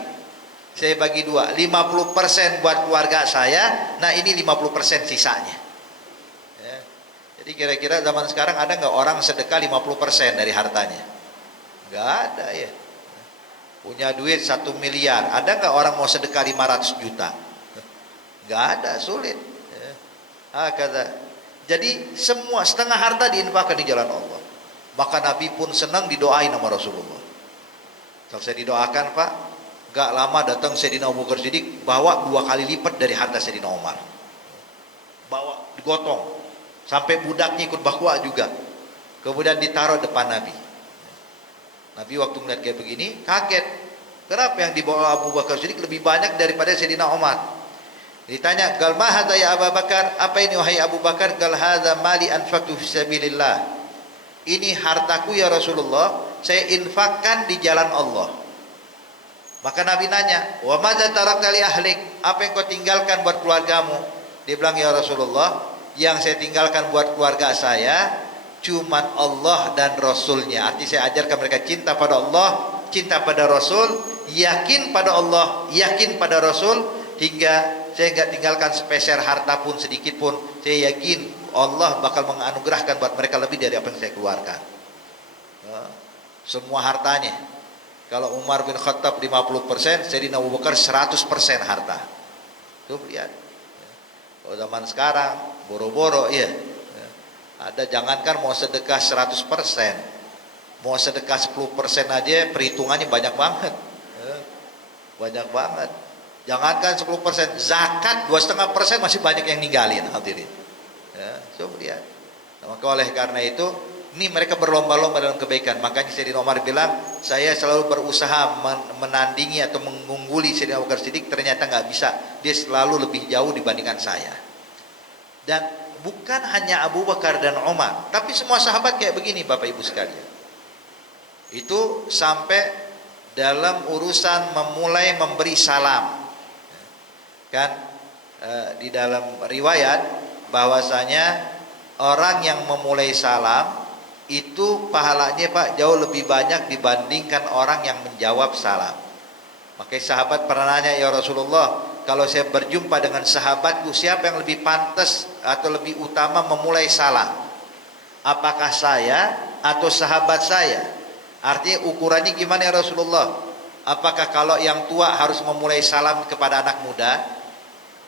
Saya bagi dua, 50% buat keluarga saya, nah ini 50% sisanya. Ya. Jadi kira-kira zaman sekarang ada nggak orang sedekah 50% dari hartanya? Nggak ada ya. Punya duit 1 miliar, ada nggak orang mau sedekah 500 juta? Nggak ada, sulit. Ya. Kata. Jadi semua setengah harta diinfakkan di jalan Allah. Maka Nabi pun senang didoain sama Rasulullah. Selesai didoakan Pak, Gak lama datang Sayyidina Abu Bakar Siddiq bawa 2 kali lipat dari harta Sayyidina Umar. Bawa digotong sampai budaknya ikut bawa juga. Kemudian ditaruh depan Nabi. Nabi waktu melihat kayak begini kaget. Kenapa yang dibawa Abu Bakar Siddiq lebih banyak daripada Sayyidina Umar? Ditanya, "Qal ma hadza ya Abu Bakar?" Apa ini wahai Abu Bakar? "Qal hadza mali anfaqtu fi sabilillah." Ini hartaku ya Rasulullah, saya infakkan di jalan Allah. Maka Nabi nanya, "Wa madza tarakta li ahlik?" Apa yang kau tinggalkan buat keluargamu? Dia bilang, "Ya Rasulullah, yang saya tinggalkan buat keluarga saya cuman Allah dan Rasulnya." Arti saya ajarkan mereka cinta pada Allah, cinta pada Rasul, yakin pada Allah, yakin pada Rasul, hingga saya enggak tinggalkan sepeser harta pun sedikit pun. Saya yakin Allah bakal menganugerahkan buat mereka lebih dari apa yang saya keluarkan. Semua hartanya. Kalau Umar bin Khattab 50%, Sayyidina Abu Bakar 100% harta. Tuh lihat. Kalau zaman sekarang boro-boro ya. Ada jangankan mau sedekah 100%, mau sedekah 10% aja perhitungannya banyak banget. Banyak banget. Jangankan 10%, zakat 2,5% masih banyak yang ninggalin, hadirin. Coba lihat. Maka oleh karena itu, ini mereka berlomba-lomba dalam kebaikan. Makanya Sayyidina Umar bilang, saya selalu berusaha menandingi atau mengungguli Sayyidina Abu Bakar Siddiq, ternyata nggak bisa. Dia selalu lebih jauh dibandingkan saya. Dan bukan hanya Abu Bakar dan Umar, tapi semua sahabat kayak begini, Bapak Ibu sekalian. Itu sampai dalam urusan memulai memberi salam. Kan di dalam riwayat bahwasanya orang yang memulai salam itu pahalanya Pak jauh lebih banyak dibandingkan orang yang menjawab salam. Makanya sahabat pernah nanya, "Ya Rasulullah, kalau saya berjumpa dengan sahabatku, siapa yang lebih pantas atau lebih utama memulai salam? Apakah saya atau sahabat saya?" Artinya ukurannya gimana ya Rasulullah? Apakah kalau yang tua harus memulai salam kepada anak muda,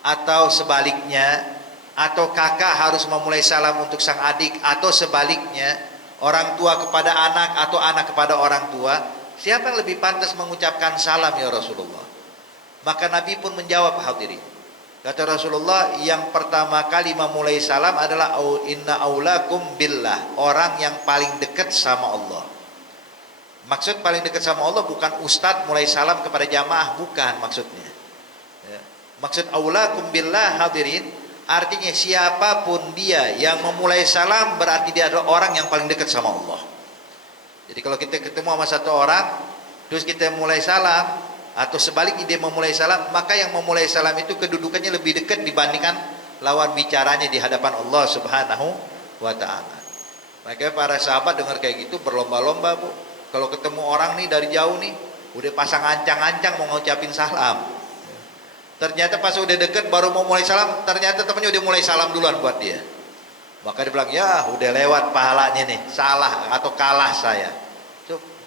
atau sebaliknya, atau kakak harus memulai salam untuk sang adik, atau sebaliknya, orang tua kepada anak atau anak kepada orang tua? Siapa yang lebih pantas mengucapkan salam ya Rasulullah? Maka Nabi pun menjawab, hadirin. Kata Rasulullah, yang pertama kali memulai salam adalah inna aulakum billah, orang yang paling dekat sama Allah. Maksud paling dekat sama Allah bukan ustadz mulai salam kepada jamaah, bukan maksudnya. Maksud aulakum billah, hadirin, artinya siapapun dia yang memulai salam berarti dia adalah orang yang paling dekat sama Allah. Jadi kalau kita ketemu sama satu orang terus kita mulai salam, atau sebaliknya dia memulai salam, maka yang memulai salam itu kedudukannya lebih dekat dibandingkan lawan bicaranya di hadapan Allah Subhanahu wa ta'ala. Makanya para sahabat dengar kayak gitu berlomba-lomba, Bu. Kalau ketemu orang nih dari jauh nih, udah pasang ancang-ancang mau ngucapin salam. Ternyata pas udah deket baru mau mulai salam, ternyata temannya udah mulai salam duluan buat dia. Maka dia bilang, "Ya udah lewat pahalanya nih, salah atau kalah saya."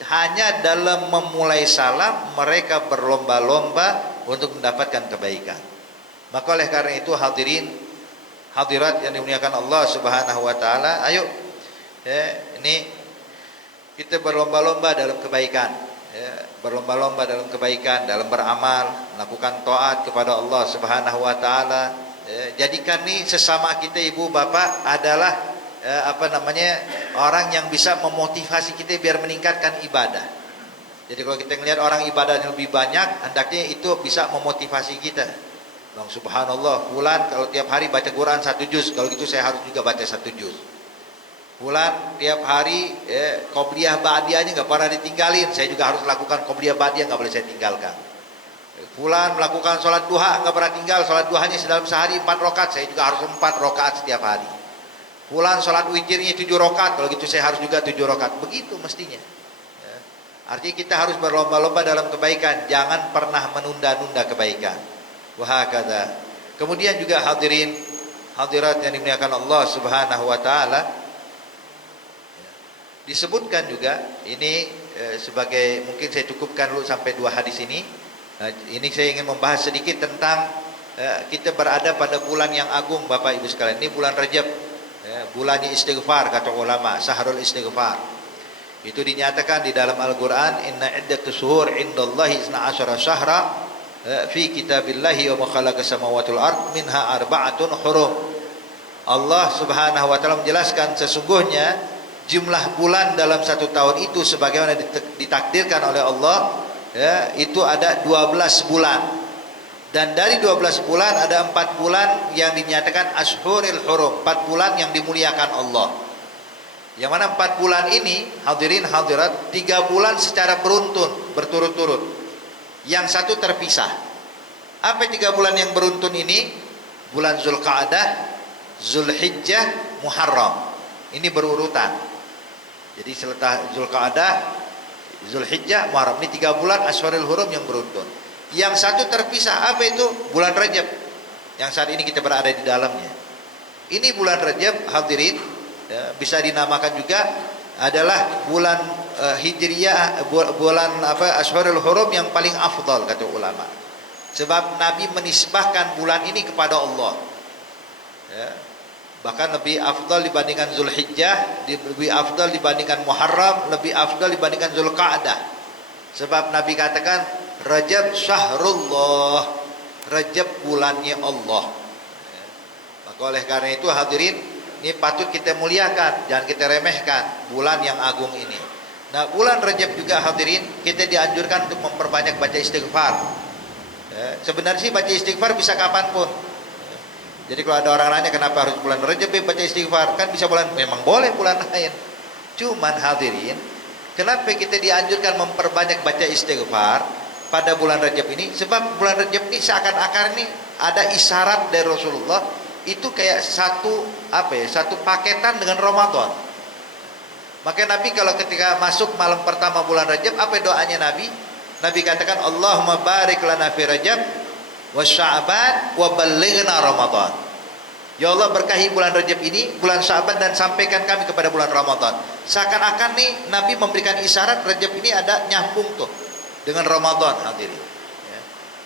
Hanya dalam memulai salam mereka berlomba-lomba untuk mendapatkan kebaikan. Maka oleh karena itu hadirin hadirat yang dimuliakan Allah Subhanahu wa taala, ayo ini kita berlomba-lomba dalam kebaikan. Berlomba-lomba dalam kebaikan, dalam beramal, melakukan taat kepada Allah Subhanahu wa taala. Jadikan nih sesama kita ibu bapak adalah orang yang bisa memotivasi kita biar meningkatkan ibadah. Jadi kalau kita melihat orang ibadah yang lebih banyak, hendaknya itu bisa memotivasi kita. Bang, subhanallah, fulan kalau tiap hari baca Quran 1 juz, kalau gitu saya harus juga baca 1 juz. Fulan tiap hari qobliyah ba'diyahnya nggak pernah ditinggalin, saya juga harus lakukan qobliyah ba'diyah, nggak boleh saya tinggalkan. Fulan melakukan sholat duha nggak pernah tinggal, sholat duhanya dalam sehari 4 rakaat, saya juga harus 4 rakaat setiap hari. Fulan sholat witirnya 7 rakaat, kalau gitu saya harus juga 7 rakaat. Begitu mestinya. Artinya kita harus berlomba-lomba dalam kebaikan, jangan pernah menunda-nunda kebaikan. Wahakadha. Kemudian juga hadirin hadirat yang dimuliakan Allah Subhanahu wa taala, disebutkan juga ini sebagai, mungkin saya cukupkan dulu sampai 2 hadis ini. Ini saya ingin membahas sedikit tentang kita berada pada bulan yang agung, Bapak Ibu sekalian. Ini bulan Rajab, bulannya istighfar kata ulama, syahrul istighfar. Itu dinyatakan di dalam Al-Quran, inna iddatus syuhur indallahi 12 syahra fi kitabillahi wa ma khalaqas samawati wal ard minha arba'atun hurum. Allah Subhanahu wa taala menjelaskan sesungguhnya jumlah bulan dalam satu tahun itu sebagaimana ditakdirkan oleh Allah, ya, itu ada 12 bulan. Dan dari 12 bulan ada 4 bulan yang dinyatakan ashuril hurum, 4 bulan yang dimuliakan Allah. Yang mana 4 bulan ini, hadirin hadirat, 3 bulan secara beruntun, berturut-turut. Yang satu terpisah. Apa 3 bulan yang beruntun ini? Bulan Zulqa'dah, Zulhijjah, Muharram. Ini berurutan. Jadi setelah Zulqa'dah, Zulhijjah, Muharram. Ini 3 bulan Ashurul Hurum yang beruntun. Yang satu terpisah. Apa itu? Bulan Rajab. Yang saat ini kita berada di dalamnya. Ini bulan Rajab, hadirin, ya, bisa dinamakan juga adalah bulan Hijriyah, bulan Ashurul Hurum yang paling afdal kata ulama. Sebab Nabi menisbahkan bulan ini kepada Allah. Ya. Bahkan lebih afdal dibandingkan Zulhijjah, lebih afdal dibandingkan Muharram, lebih afdal dibandingkan Zulqa'dah. Sebab Nabi katakan Rajab syahrullah, Rajab bulannya Allah. Ya. Maka oleh karena itu hadirin, ini patut kita muliakan, jangan kita remehkan bulan yang agung ini. Nah, bulan Rajab juga hadirin, kita dianjurkan untuk memperbanyak baca istighfar. Ya, sebenarnya sih baca istighfar bisa kapanpun. Ya, jadi kalau ada orang nanya kenapa harus bulan Rajab baca istighfar, kan bisa bulan, memang boleh bulan lain. Cuman hadirin, kenapa kita dianjurkan memperbanyak baca istighfar pada bulan Rajab ini? Sebab bulan Rajab ini seakan-akan ini ada isyarat dari Rasulullah, itu kayak satu paketan dengan Ramadan. Maka Nabi kalau ketika masuk malam pertama bulan Rajab, apa doanya Nabi? Nabi katakan Allahumma barik lana fi Rajab wa Sya'ban wa ballighna Ramadan. Ya Allah, berkahi bulan Rajab ini, bulan Sya'ban, dan sampaikan kami kepada bulan Ramadan. Seakan-akan nih Nabi memberikan isyarat Rajab ini ada nyambung tuh dengan Ramadan, hadirin. Ya.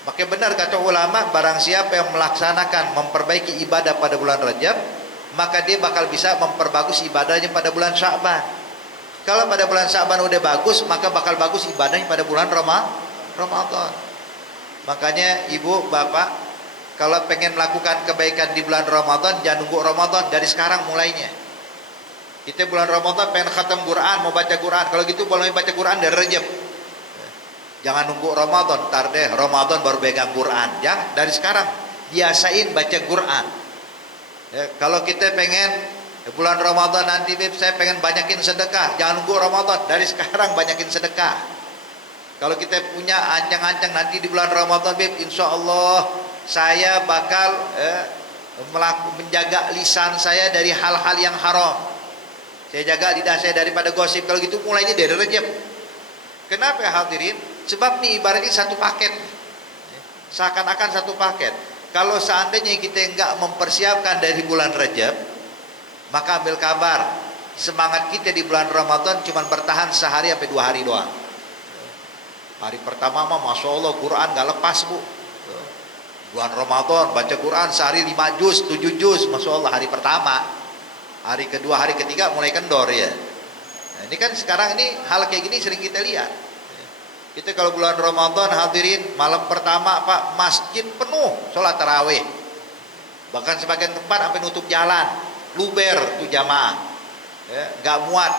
Maka benar kata ulama, barang siapa yang melaksanakan memperbaiki ibadah pada bulan Rajab, maka dia bakal bisa memperbagus ibadahnya pada bulan Sya'ban. Kalau pada bulan Sya'ban udah bagus, maka bakal bagus ibadahnya pada bulan Ramadan. Makanya ibu, bapak, kalau pengen melakukan kebaikan di bulan Ramadan, jangan nunggu Ramadan, dari sekarang mulainya. Kita bulan Ramadan pengen khatam Quran, mau baca Quran, kalau gitu boleh baca Quran dari Rajab. Jangan nunggu Ramadan, ntar deh Ramadan baru pegang Quran. Jangan, dari sekarang biasain baca Quran. Ya, kalau kita pengen bulan Ramadan nanti, Beb, saya pengen banyakin sedekah, jangan nunggu Ramadan, dari sekarang banyakin sedekah. Kalau kita punya ancang-ancang nanti di bulan Ramadan, Beb, insya Allah saya bakal menjaga lisan saya dari hal-hal yang haram, saya jaga lidah saya daripada gosip. Kalau gitu mulainya dari Rajab. Kenapa hadirin? Sebab ini ibaratnya satu paket, seakan-akan satu paket. Kalau seandainya kita enggak mempersiapkan dari bulan Rajab, maka ambil kabar, semangat kita di bulan Ramadan cuma bertahan sehari sampai 2 hari doang. Hari pertama mah Masya Allah Quran gak lepas, bu. Bulan Ramadan baca Quran sehari 5 juz, 7 juz, Masya Allah hari pertama. Hari kedua, hari ketiga mulai kendor ya. Nah, ini kan sekarang ini hal kayak gini sering kita lihat. Kita kalau bulan Ramadan hadirin, malam pertama Pak, masjid penuh sholat tarawih. Bahkan sebagian tempat sampai nutup jalan, luber tuh jamaah, ya, nggak muat,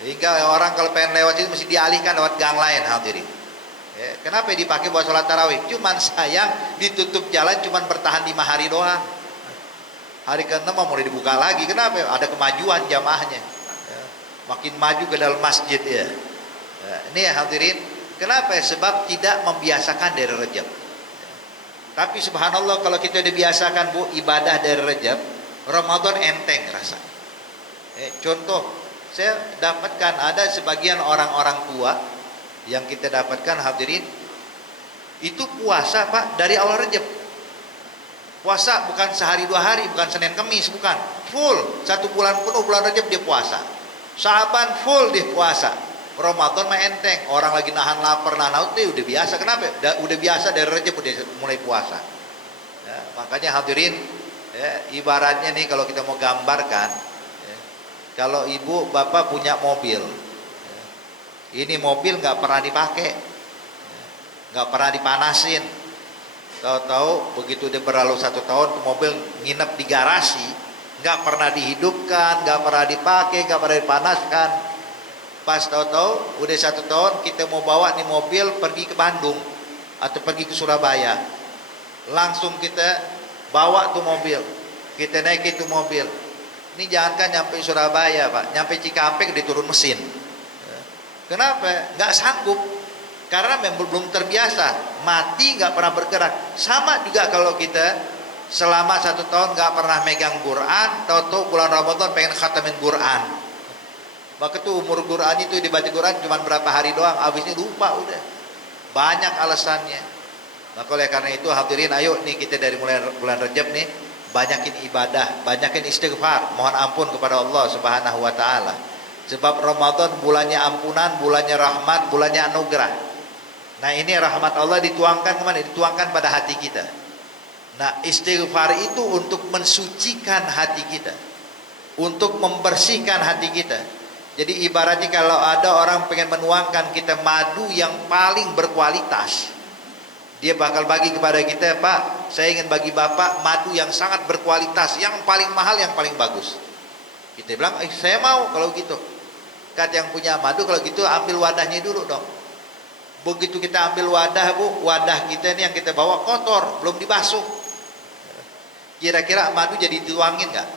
sehingga orang kalau pengen lewat itu mesti dialihkan lewat gang lain, hadirin. Ya, kenapa dipakai buat sholat tarawih? Cuman sayang ditutup jalan, cuman bertahan 5 hari doang. Hari ke-6 mulai dibuka lagi. Kenapa? Ada kemajuan jamaahnya, ya, makin maju ke dalam masjid ya. Ya, ini ya hadirin, kenapa? Sebab tidak membiasakan dari Rajab. Ya. Tapi subhanallah kalau kita dibiasakan, bu, ibadah dari Rajab, Ramadan enteng rasa. Contoh, saya dapatkan ada sebagian orang-orang tua yang kita dapatkan hadirin, itu puasa Pak dari awal Rajab. Puasa bukan sehari 2 hari, bukan Senin Kamis, bukan. Full, 1 bulan penuh bulan Rajab dia puasa. Sya'ban full dia puasa. Ramadan mah enteng, orang lagi nahan lapar, nahan haus, dia udah biasa. Kenapa? Udah biasa dari Rajab udah mulai puasa. Ya, makanya hadirin, ya, ibaratnya nih kalau kita mau gambarkan, ya, kalau ibu bapak punya mobil, ya, Ini mobil nggak pernah dipakai, nggak pernah dipanasin. Tahu-tahu begitu dia berlalu 1 tahun, mobil nginep di garasi, nggak pernah dihidupkan, nggak pernah dipakai, nggak pernah dipanaskan. Pas tahu-tahu udah 1 tahun, kita mau bawa nih mobil pergi ke Bandung atau pergi ke Surabaya, langsung kita bawa tuh mobil, kita naik itu mobil. Ini jangankan nyampe Surabaya Pak, nyampe Cikampek diturun mesin. Kenapa? Nggak sanggup, karena memang belum terbiasa, mati nggak pernah bergerak. Sama juga kalau kita selama 1 tahun nggak pernah megang Quran, tahu-tahu bulan Ramadan pengen khatamin Quran. Maka tuh umur Quran itu dibaca Quran cuma berapa hari doang, habisnya lupa udah. Banyak alasannya. Maka oleh karena itu hadirin, ayo nih kita dari mulai bulan Rajab nih banyakin ibadah, banyakin istighfar, mohon ampun kepada Allah Subhanahu wa taala. Sebab Ramadan bulannya ampunan, bulannya rahmat, bulannya anugerah. Nah, ini rahmat Allah dituangkan kemana? Dituangkan pada hati kita. Nah, istighfar itu untuk mensucikan hati kita, untuk membersihkan hati kita. Jadi ibaratnya kalau ada orang pengen menuangkan kita madu yang paling berkualitas, dia bakal bagi kepada kita, Pak, saya ingin bagi Bapak madu yang sangat berkualitas, yang paling mahal, yang paling bagus. Kita bilang, saya mau kalau gitu. Kata yang punya madu, kalau gitu ambil wadahnya dulu dong. Begitu kita ambil wadah, Bu, wadah kita ini yang kita bawa kotor, belum dibasuh. Kira-kira madu jadi dituangin nggak?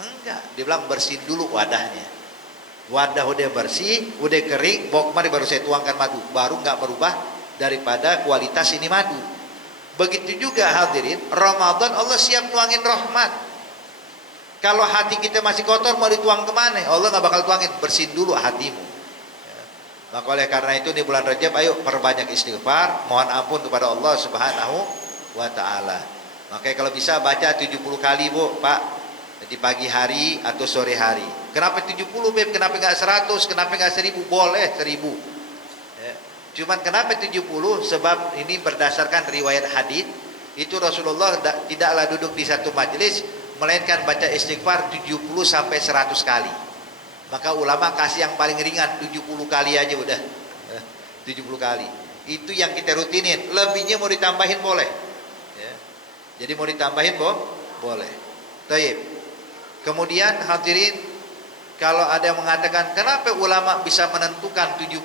Enggak. Dia bilang bersihin dulu wadahnya. Wadah udah bersih, udah kering, bawa kemari baru saya tuangkan madu. Baru nggak berubah daripada kualitas ini madu. Begitu juga hadirin, Ramadan Allah siap tuangin rahmat. Kalau hati kita masih kotor, mau dituang kemana? Allah nggak bakal tuangin, bersihin dulu hatimu. Maka oleh karena itu di bulan Rajab, ayo perbanyak istighfar, mohon ampun kepada Allah Subhanahu wa taala. Makanya kalau bisa baca 70 kali, Bu, Pak, di pagi hari atau sore hari. Kenapa 70, Beb? Kenapa nggak 100? Kenapa nggak 1000? Boleh 1000. Cuman kenapa 70? Sebab ini berdasarkan riwayat hadis, itu Rasulullah tidaklah duduk di satu majelis melainkan baca istighfar 70 sampai 100 kali. Maka ulama kasih yang paling ringan 70 kali aja udah. 70 kali. Itu yang kita rutinin. Lebihnya mau ditambahin boleh. Ya. Jadi mau ditambahin boleh. Taib. Kemudian hadirin, kalau ada yang mengatakan kenapa ulama bisa menentukan 70?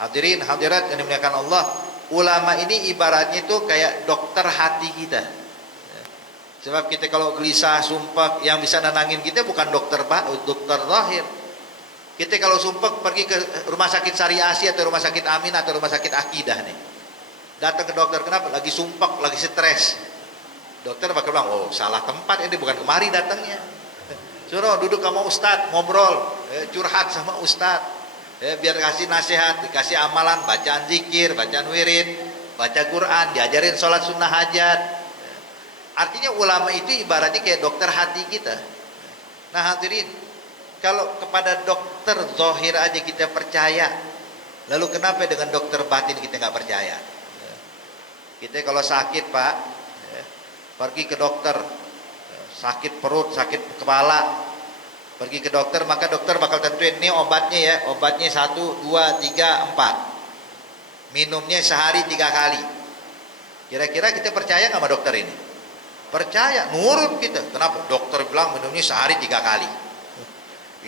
Hadirin hadirat yang dimuliakan Allah, ulama ini ibaratnya itu kayak dokter hati kita. Sebab kita kalau gelisah, sumpah, yang bisa nenangin kita bukan dokter zahir. Kita kalau sumpah pergi ke rumah sakit Syariah Asia atau rumah sakit Amin atau rumah sakit Akidah nih. Datang ke dokter, kenapa? Lagi sumpah, lagi stres. Dokter bakal bilang, oh salah tempat, ini bukan kemari datangnya. Suruh duduk sama ustadz, ngobrol, curhat sama ustadz. Biar kasih nasihat, dikasih amalan, bacaan zikir, bacaan wirid, baca Quran, diajarin sholat sunnah hajat. Artinya ulama itu ibaratnya kayak dokter hati kita. Nah hadirin, kalau kepada dokter zahir aja kita percaya, lalu kenapa dengan dokter batin kita nggak percaya? Kita kalau sakit, Pak, pergi ke dokter, sakit perut, sakit kepala, pergi ke dokter, maka dokter bakal tentuin ini obatnya ya, obatnya 1, 2, 3, 4, minumnya sehari 3 kali. Kira-kira kita percaya nggak sama dokter ini? Percaya, nurut kita. Kenapa? Dokter bilang minumnya sehari 3 kali.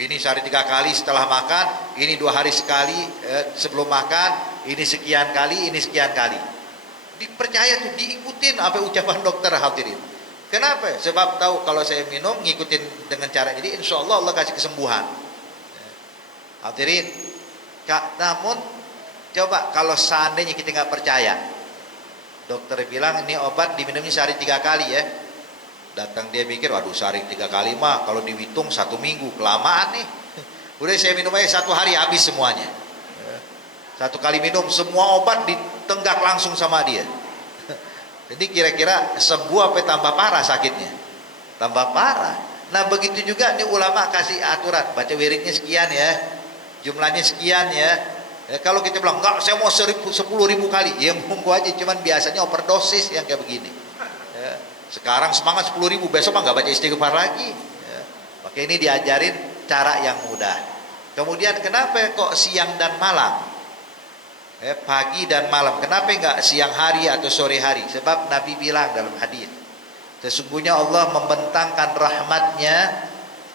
Ini sehari 3 kali setelah makan, ini 2 hari sekali sebelum makan, ini sekian kali, ini sekian kali. Dipercaya tuh, diikutin apa ucapan dokter hadirin. Kenapa? Sebab tahu kalau saya minum, ngikutin dengan cara ini, insya Allah Allah kasih kesembuhan. Hadirin, namun coba kalau seandainya kita nggak percaya, dokter bilang ini obat diminumnya sehari 3 kali ya. Datang dia mikir, waduh sehari 3 kali mah kalau dihitung 1 minggu, kelamaan nih. Udah saya minum aja 1 hari habis semuanya. 1 kali minum semua obat ditenggak langsung sama dia. Jadi kira-kira sembuh apa tambah parah sakitnya? Tambah parah. Nah begitu juga nih ulama kasih aturan, baca wiridnya sekian ya, jumlahnya sekian ya. Kalau kita bilang enggak, saya mau 10.000 kali, ya monggo aja, cuman biasanya overdosis yang kayak begini. Ya. Sekarang semangat 10.000, besok mah nggak baca istighfar lagi. Ya. Maka ini diajarin cara yang mudah. Kemudian kenapa kok siang dan malam? Pagi dan malam. Kenapa enggak siang hari atau sore hari? Sebab Nabi bilang dalam hadis, sesungguhnya Allah membentangkan rahmatnya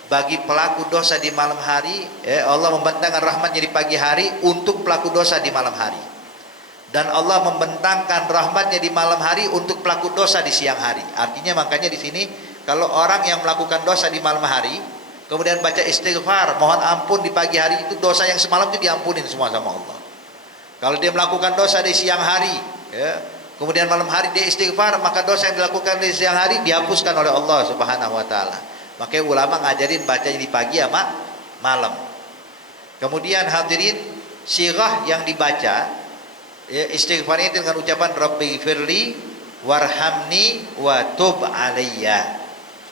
bagi pelaku dosa di malam hari. Allah membentangkan rahmatnya di pagi hari untuk pelaku dosa di malam hari. Dan Allah membentangkan rahmatnya di malam hari untuk pelaku dosa di siang hari. Artinya makanya di sini kalau orang yang melakukan dosa di malam hari kemudian baca istighfar, mohon ampun di pagi hari, itu dosa yang semalam itu diampunin semua sama Allah. Kalau dia melakukan dosa di siang hari, kemudian malam hari dia istighfar, maka dosa yang dilakukan di siang hari dihapuskan oleh Allah Subhanahu wa taala. Makanya ulama ngajarin bacanya di pagi sama malam. Kemudian hadirin, sirah yang dibaca istighfar itu dengan ucapan Rabbighfirli warhamni wa tub alayya.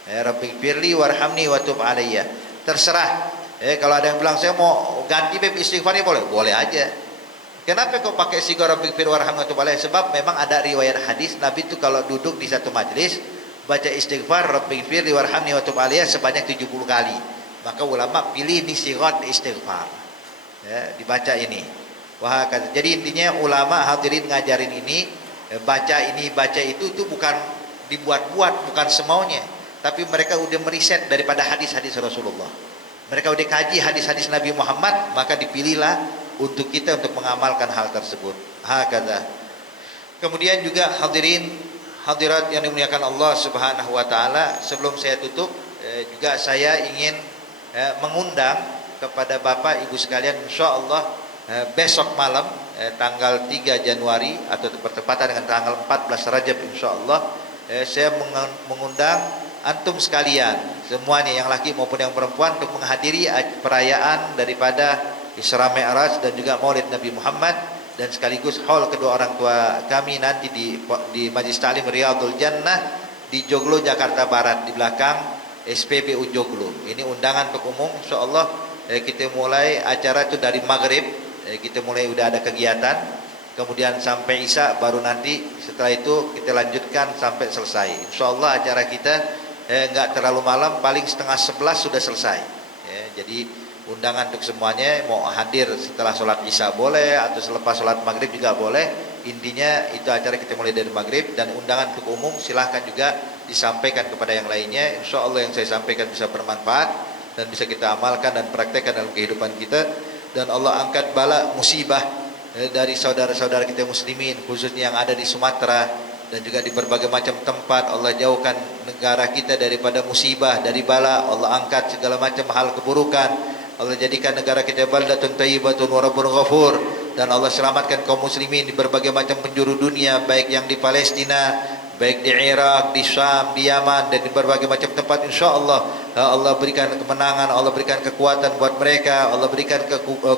Rabbighfirli warhamni wa tub alayya. Terserah. Kalau ada yang bilang saya mau ganti istighfarnya boleh aja. Kenapa kok pakai sigar Rabbighfir warhamni wa tub alayya? Sebab memang ada riwayat hadis Nabi itu kalau duduk di satu majlis baca istighfar Rabbighfirli warhamni wa tub alayya sebanyak 70 kali. Maka ulama pilih ini sigar istighfar. Dibaca ini. Wah, jadi intinya ulama hadirin ngajarin ini, baca itu bukan dibuat-buat, bukan semaunya, tapi mereka udah meriset daripada hadis-hadis Rasulullah. Mereka udah kaji hadis-hadis Nabi Muhammad, maka dipilihlah untuk kita untuk mengamalkan hal tersebut. Hakadha. Kemudian juga hadirin hadirat yang dimuliakan Allah Subhanahu wa taala, sebelum saya tutup juga saya ingin mengundang kepada Bapak Ibu sekalian, insyaallah besok malam tanggal 3 Januari atau bertepatan dengan tanggal 14 Rajab insyaallah, saya mengundang antum sekalian semuanya, yang laki maupun yang perempuan, untuk menghadiri perayaan daripada Isra Mi'raj dan juga Maulid Nabi Muhammad, dan sekaligus haul kedua orang tua kami nanti di Majlis Ta'lim Riyadhul Jannah di Joglo Jakarta Barat, di belakang SPBU Joglo. Ini undangan untuk umum insyaallah. Kita mulai acara itu dari maghrib, kita mulai udah ada kegiatan, kemudian sampai Isya, baru nanti setelah itu kita lanjutkan sampai selesai. Insyaallah acara kita enggak terlalu malam, paling setengah 11 sudah selesai. Jadi undangan untuk semuanya, mau hadir setelah sholat Isya boleh, atau selepas sholat maghrib juga boleh. Intinya itu acara kita mulai dari maghrib, dan undangan untuk umum silahkan juga disampaikan kepada yang lainnya. Insyaallah yang saya sampaikan bisa bermanfaat dan bisa kita amalkan dan praktekkan dalam kehidupan kita, dan Allah angkat bala musibah dari saudara-saudara kita muslimin, khususnya yang ada di Sumatera dan juga di berbagai macam tempat. Allah jauhkan negara kita daripada musibah, dari bala. Allah angkat segala macam hal keburukan. Allah jadikan negara kita baldatun thayyibatun wa rabbun ghafur, dan Allah selamatkan kaum muslimin di berbagai macam penjuru dunia, baik yang di Palestina, baik di Irak, di Syam, di Yaman, dan di berbagai macam tempat. insyaallah Allah berikan kemenangan, Allah berikan kekuatan buat mereka, Allah berikan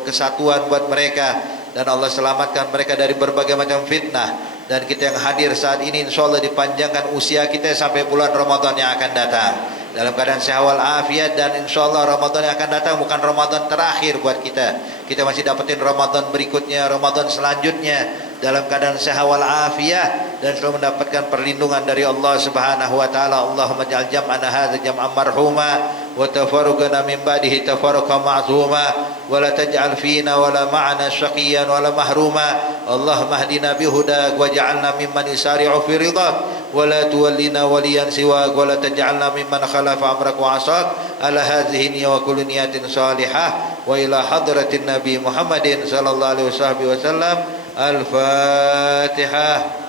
kesatuan buat mereka, dan Allah selamatkan mereka dari berbagai macam fitnah. Dan kita yang hadir saat ini insyaallah dipanjangkan usia kita sampai bulan Ramadan yang akan datang dalam keadaan sehat wal afiat, dan insyaallah Ramadan yang akan datang bukan Ramadan terakhir buat kita. Kita masih dapetin Ramadan berikutnya, Ramadan selanjutnya dalam keadaan sehat wal afiat, dan selalu mendapatkan perlindungan dari Allah Subhanahu wa taala. Allahumma ja'al jam'ana hadza jam'an marhuma wa tafarruqana min ba'dihi tafarruqan ma'zuma wa la taj'al fina wa la ma'ana syaqiyyan wa la mahruma. Allahumma hdina bihudak waj'alna mimman yusari'u fi ridhak wa la tuwallina waliyan siwak wa la taj'alna mimman khalafa amrak wa asak. Ala hadhihi niyya wa kullu niyatin salihah wa ila hadratin Nabi Muhammadin sallallahu alaihi wasallam. Al-Fatihah.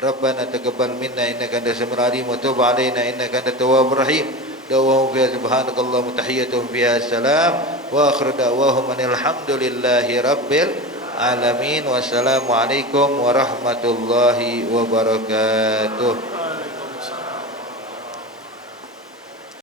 Rabbana taqabbal minna innaka antas samiul alim wa tub alaina innaka antat tawwabur rahim. Da'wahum fiha subhanakallahumma tahiyyatuhum fiha salam wa akhiru da'wahum alhamdulillahi rabbil alamin. Wassalamualaikum warahmatullahi wabarakatuh.